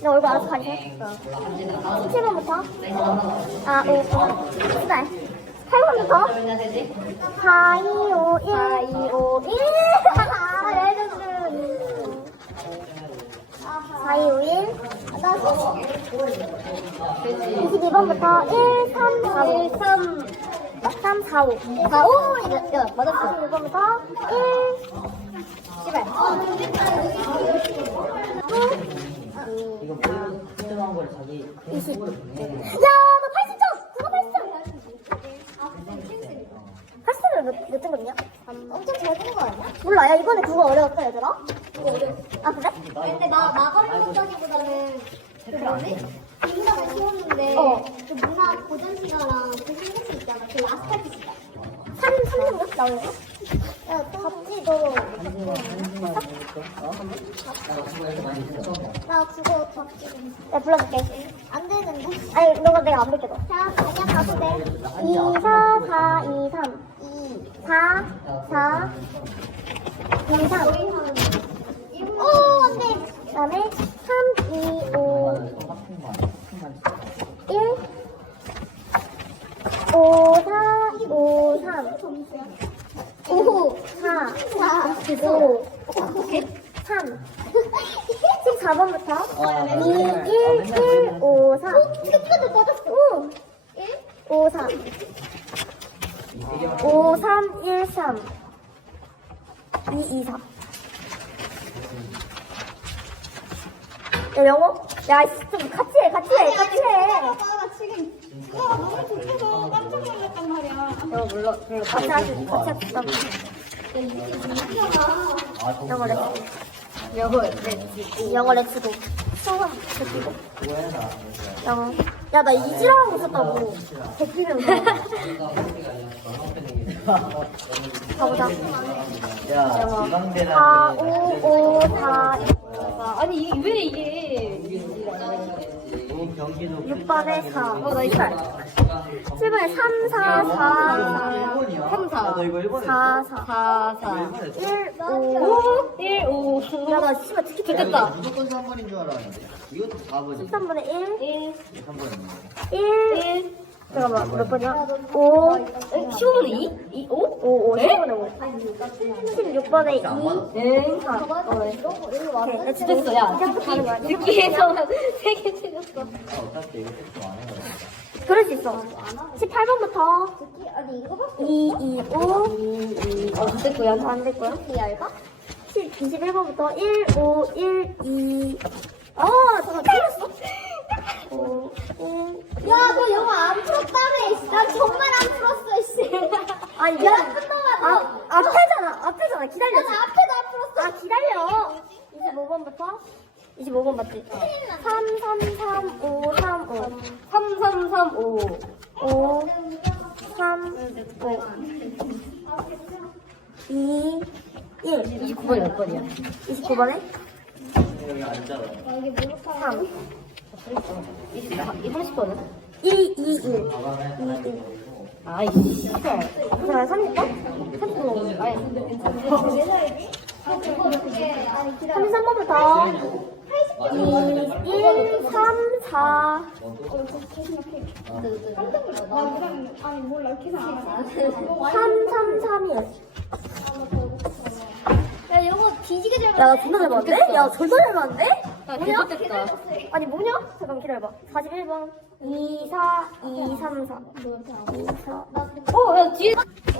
내 얼굴 알아서 가리겠어. 17번부터. 아, 5, 5. 시발. 8번부터. 4, 2, 5, 1. 4, 2, 5, 1. 아, 레전드. 4, 2, 5, 1. 22번부터 1, 3, 4, 5. 3, 3, 4, 5. 4, 5. 이거, 이거 맞았어. 22번부터 1. 시발. 이거 보이고 특정한 걸 자기 20. 야, 나 80점! 그거 80점! 80점이 몇, 몇 점이냐? 엄청 잘된거 아니야? 몰라, 야, 이번에 그거 어려웠어, 얘들아? 아, 그래? 근데 나 마가리 못하기보다는 그 뭐지? 인사가 쉬웠는데 어. 그 문화 고전 시가랑 그 생각이 있잖아. 그 아스팔트 시가. 3, 3등급 나오는 거? 야, 답지도. 나 그거 답지. 야, 불러줄게. 안 되는데. 아니, 너가 내가 안 볼게, 너. 자, 그냥 가도 돼. 2, 4, 4, 2, 3. 2. 4, 4, 2, 3. 오, 안 돼. 그 다음에 3, 2, 5, 1. 5, 4, 5, 3. 5, 4, 4, 5, 3. 14번부터 2, 1, 1, 5, 4. 끝까지 맞았어. 5, 5, 3. 5, 3, 1, 3. 2, 2, 4. 야, 영어? 야, 좀 같이 해, 같이 해, 같이 해. 영어 몰라. 같이 하지, 같이 합시다. 영어 렉. 영어 렉. 영어 렉스도. 수학 렉스도. 영어. 야, 나 이지라고 있었다고. 대피면 가보자. 야, 4, 지방대랑 5, 5, 4, 6번에 4. 어, 나 이거 7번에 3, 4, 4, 3, 4 너 이거 일본에 4, 4, 4, 4 1, 5. 1, 5 야, 나 씨발 듣기 됐다. 무조건 3번인 줄 알았는데. 이것도 4번이지 13번에 1, 1, 3번이네. 1. 1 잠깐만, 몇 번이야? 5, 15분에 2? 2, 5? 5, 5, 네? 15번에 5. 16번에 2, 네 4. 어, 네. 오케이, 렛츠 고. 됐어 야. 듣기, 듣기에서 3개 찍었어 아, 어차피 이거 특정 안 해가지고 그럴 수 있어. 18번부터 아니, 이거밖에 2, 2, 5. 어 됐고요 안될 거야? 없이 얇아? 21번부터 1, 5, 1, 2. 어, 잠깐, 틀렸어? 5, 1. 야, 안 풀었다며. 난 정말 안 풀었어, 씨. 아니, 야, 미안. 끝나가자. 아, 앞에잖아, 앞에잖아. 기다려. 난 앞에도 안 풀었어. 아, 기다려. 25번부터 25번 맞지? 3, 3, 3, 5, 3, 5. 3, 3, 3, 5 5, 3, 5. 2, 1. 29번이 몇 번이야? 29번에 여기 앉아봐 3, 2, 30번은? 2, 2, 1. 가방에 2, 1. 아이씨 그럼 30번? 30번 아니 33번부터 2, 1, 3, 4. 3, 3, 3, 1. 야, 영어 뒤지게 잘 야, 나 존나 잘 맞는데? 야, 존나 잘 맞는데? 야 뭐냐? 아니, 뭐냐? 잠깐 기다려봐. 41번. 2, 4, 2, 3, 4. 2, 4. 어야 뒤에 예!